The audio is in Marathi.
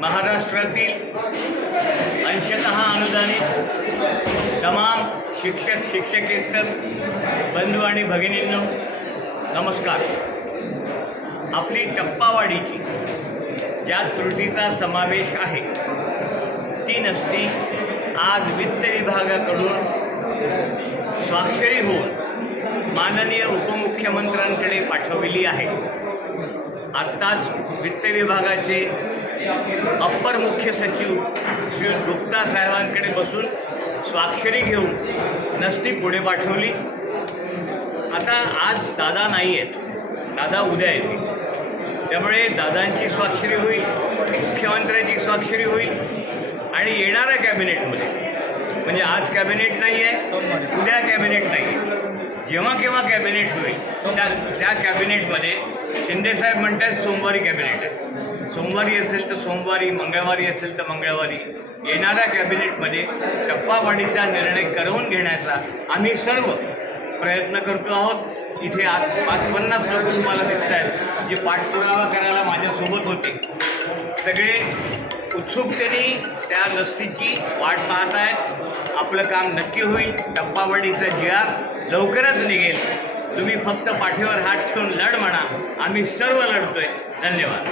महाराष्ट्रातील अंशतः अनुदानित तमाम शिक्षक शिक्षकेतर बंधू आणि भगिनींनो नमस्कार. आपली टप्पावाढीची ज्या त्रुटीचा समावेश आहे ती नसती आज वित्त विभागाकडून स्वाक्षरी होऊन माननीय उपमुख्यमंत्र्यांकडे पाठवलेली आहे. आत्ताच वित्त विभागाचे अप्पर मुख्य सचिव श्री गुप्ता साहेबांकडे बसून स्वाक्षरी घेऊन नसती पुढे पाठवली. आता आज दादा नाही आहेत. दादा उद्या येतील. त्यामुळे दादांची स्वाक्षरी होईल मुख्यमंत्र्यांची स्वाक्षरी होईल आणि येणाऱ्या कॅबिनेटमध्ये. म्हणजे आज कॅबिनेट नाही आहे उद्या जेव्हा केव्हा कॅबिनेट होईल त्या त्या कॅबिनेटमध्ये शिंदेसाहेब म्हणतात सोमवारी कॅबिनेट आहे. सोमवारी असेल तर सोमवारी मंगळवारी असेल तर मंगळवारी. येणाऱ्या कॅबिनेटमध्ये टप्पावाढीचा निर्णय करवून घेण्याचा आम्ही सर्व प्रयत्न करतो आहोत. इथे आज पाच पन्नास लोक तुम्हाला दिसत आहेत जे पाठपुरावा करायला माझ्यासोबत होते. सगळे उत्सुकतेने त्या नस्तीची वाट पाहत आहेत आपलं काम नक्की होईल. टप्पावाढीचा जी आर लवकरच निघेल. तुम्ही फक्त पाठीवर हात ठेवून लढ म्हणा. आम्ही सर्व लढतोय. धन्यवाद.